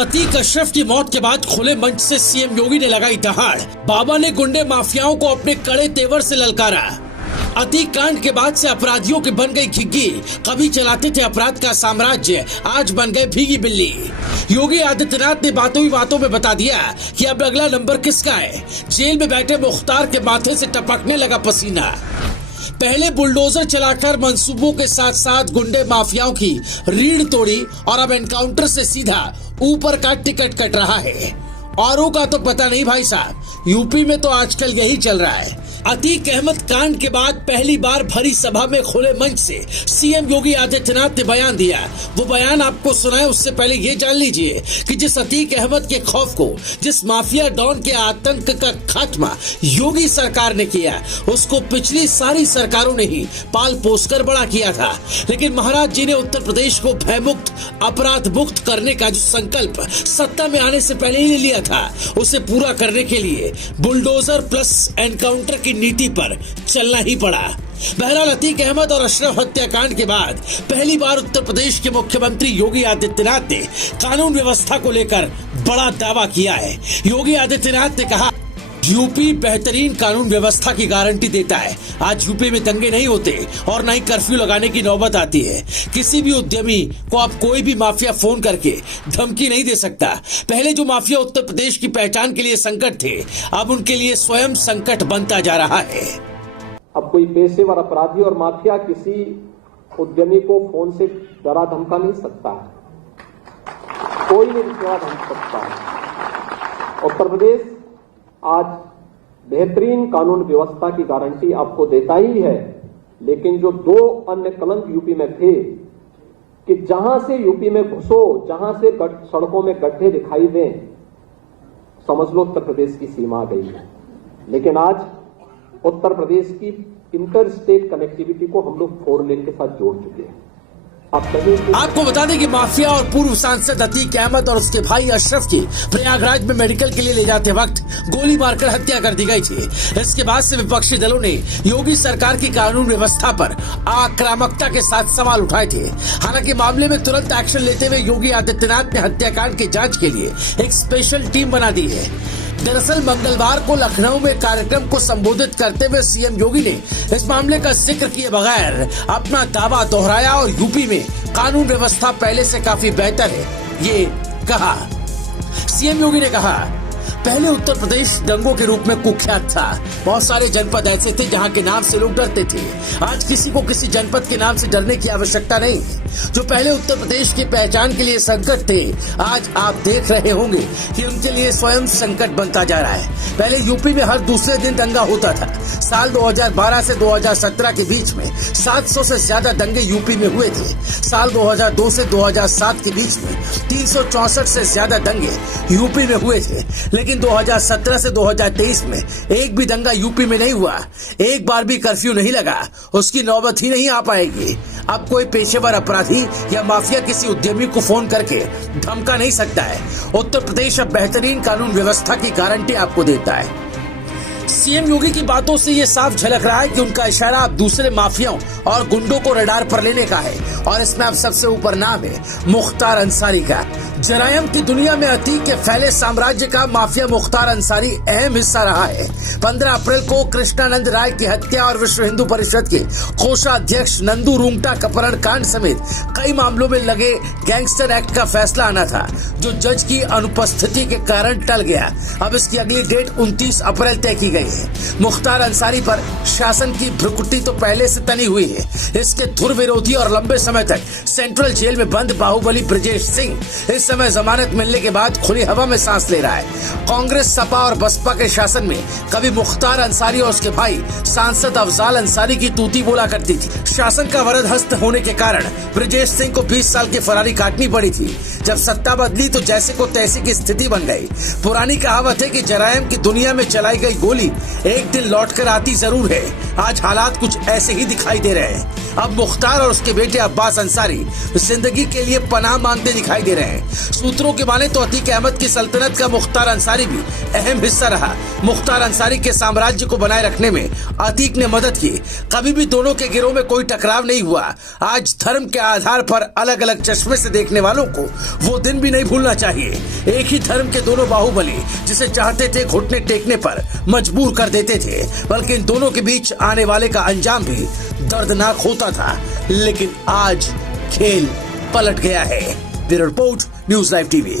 अतीक अशरफ की मौत के बाद खुले मंच से सीएम योगी ने लगाई दहाड़। बाबा ने गुंडे माफियाओं को अपने कड़े तेवर से ललकारा। अतीक कांड के बाद से अपराधियों की बन गई घिग्गी। कभी चलाते थे अपराध का साम्राज्य, आज बन गए भीगी बिल्ली। योगी आदित्यनाथ ने बातों ही बातों में बता दिया कि अब अगला नंबर किसका है। जेल में बैठे मुख्तार के माथे से टपकने लगा पसीना। पहले बुलडोजर चलाकर मंसूबों के साथ साथ गुंडे माफियाओं की रीढ़ तोड़ी और अब एनकाउंटर से सीधा ऊपर का टिकट कट रहा है। औरों का तो पता नहीं भाई साहब, यूपी में तो आजकल यही चल रहा है। अतीक अहमद कांड के बाद पहली बार भरी सभा में खुले मंच से सीएम योगी आदित्यनाथ ने बयान दिया। वो बयान आपको सुनाए उससे पहले ये जान लीजिए कि जिस अतीक अहमद के खौफ को, जिस माफिया डॉन के आतंक का खात्मा योगी सरकार ने किया, उसको पिछली सारी सरकारों ने ही पाल पोस कर बड़ा किया था। लेकिन महाराज जी ने उत्तर प्रदेश को भयमुक्त, अपराध मुक्त करने का जो संकल्प सत्ता में आने से पहले ही ले लिया था, उसे पूरा करने के लिए बुलडोजर प्लस एनकाउंटर की नीति पर चलना ही पड़ा। बहरहाल अतीक अहमद और अशरफ हत्याकांड के बाद पहली बार उत्तर प्रदेश के मुख्यमंत्री योगी आदित्यनाथ ने कानून व्यवस्था को लेकर बड़ा दावा किया है। योगी आदित्यनाथ ने कहा, यूपी बेहतरीन कानून व्यवस्था की गारंटी देता है। आज यूपी में दंगे नहीं होते और न ही कर्फ्यू लगाने की नौबत आती है। किसी भी उद्यमी को अब कोई भी माफिया फोन करके धमकी नहीं दे सकता। पहले जो माफिया उत्तर प्रदेश की पहचान के लिए संकट थे, अब उनके लिए स्वयं संकट बनता जा रहा है। अब कोई पेशेवर अपराधी और माफिया किसी उद्यमी को फोन से डरा धमका नहीं सकता है। कोई नहीं डरा धमक सकता है। उत्तर प्रदेश आज बेहतरीन कानून व्यवस्था की गारंटी आपको देता ही है। लेकिन जो दो अन्य कलंक यूपी में थे कि जहां से यूपी में घुसो, जहां से सड़कों में गड्ढे दिखाई दें, समझ लो उत्तर प्रदेश की सीमा आ गई है। लेकिन आज उत्तर प्रदेश की इंटर स्टेट कनेक्टिविटी को हम लोग 4 लेन के साथ जोड़ चुके हैं। आपको बता दें कि माफिया और पूर्व सांसद अतीक अहमद और उसके भाई अशरफ की प्रयागराज में मेडिकल के लिए ले जाते वक्त गोली मारकर हत्या कर दी गई थी। इसके बाद से विपक्षी दलों ने योगी सरकार की कानून व्यवस्था पर आक्रामकता के साथ सवाल उठाए थे। हालांकि मामले में तुरंत एक्शन लेते हुए योगी आदित्यनाथ ने हत्याकांड की जांच के लिए एक स्पेशल टीम बना दी है। दरअसल मंगलवार को लखनऊ में कार्यक्रम को संबोधित करते हुए सीएम योगी ने इस मामले का जिक्र किए बगैर अपना दावा दोहराया और यूपी में कानून व्यवस्था पहले से काफी बेहतर है ये कहा। सीएम योगी ने कहा, पहले उत्तर प्रदेश दंगों के रूप में कुख्यात था। बहुत सारे जनपद ऐसे थे जहां के नाम से लोग डरते थे। आज किसी को किसी जनपद के नाम से डरने की आवश्यकता नहीं है। जो पहले उत्तर प्रदेश की पहचान के लिए संकट थे, आज आप देख रहे होंगे कि उनके लिए स्वयं संकट बनता जा रहा है। पहले यूपी में हर दूसरे दिन दंगा होता था। साल 2012 से 2017 के बीच में 700 से ज्यादा दंगे यूपी में हुए थे। साल 2002 से 2007 के बीच में 364 से ज्यादा दंगे यूपी में हुए थे। लेकिन 2017 से 2023 में एक भी दंगा यूपी में नहीं हुआ। एक बार भी कर्फ्यू नहीं लगा, उसकी नौबत ही नहीं आ पाएगी। अब कोई पेशेवर अपराधी या माफिया किसी उद्यमी को फोन करके धमका नहीं सकता है। उत्तर प्रदेश अब बेहतरीन कानून व्यवस्था की गारंटी आपको देता है। सीएम योगी की बातों से ये साफ झलक रहा है कि उनका इशारा अब दूसरे माफियाओं और गुंडों को रडार पर लेने का है और इसमें अब सबसे ऊपर नाम है मुख्तार अंसारी का। जरायम की दुनिया में अतीक के फैले साम्राज्य का माफिया मुख्तार अंसारी अहम हिस्सा रहा है। 15 अप्रैल को कृष्णानंद राय की हत्या और विश्व हिंदू परिषद के कोषाध्यक्ष नंदू रुंगटा का अपहरण कांड समेत कई मामलों में लगे गैंगस्टर एक्ट का फैसला आना था, जो जज की अनुपस्थिति के कारण टल गया। अब इसकी अगली डेट 29 अप्रैल तय की गई है। मुख्तार अंसारी पर शासन की भ्रुकुटी तो पहले से तनी हुई है। इसके धुर विरोधी और लंबे समय तक सेंट्रल जेल में बंद बाहुबली ब्रजेश सिंह इस समय जमानत मिलने के बाद खुली हवा में सांस ले रहा है। कांग्रेस, सपा और बसपा के शासन में कभी मुख्तार अंसारी और उसके भाई सांसद अफजाल अंसारी की तूती बोला करती थी। शासन का वरद हस्त होने के कारण ब्रजेश सिंह को 20 साल की फरारी काटनी पड़ी थी। जब सत्ता बदली तो जैसे को तैसी की स्थिति बन गई। पुरानी कहावत है कि जरायम की दुनिया में चलाई गई गोली एक दिन लौट कर आती जरूर है। आज हालात कुछ ऐसे ही दिखाई दे रहे हैं। अब मुख्तार और उसके बेटे अब्बास अंसारी जिंदगी के लिए पनाह मांगते दिखाई दे रहे हैं। सूत्रों के माने तो अतीक अहमद की सल्तनत का मुख्तार अंसारी भी अहम हिस्सा रहा। मुख्तार अंसारी के साम्राज्य को बनाए रखने में अतीक ने मदद की। कभी भी दोनों के गिरोह में कोई टकराव नहीं हुआ। आज धर्म के आधार पर अलग अलग चश्मे से देखने वालों को वो दिन भी नहीं भूलना चाहिए। एक ही धर्म के दोनों बाहुबली जिसे चाहते थे घुटने टेकने पर मजबूर कर देते थे, बल्कि इन दोनों के बीच आने वाले का अंजाम भी दर्दनाक होता था। लेकिन आज खेल पलट गया है। Bureau report, news live TV.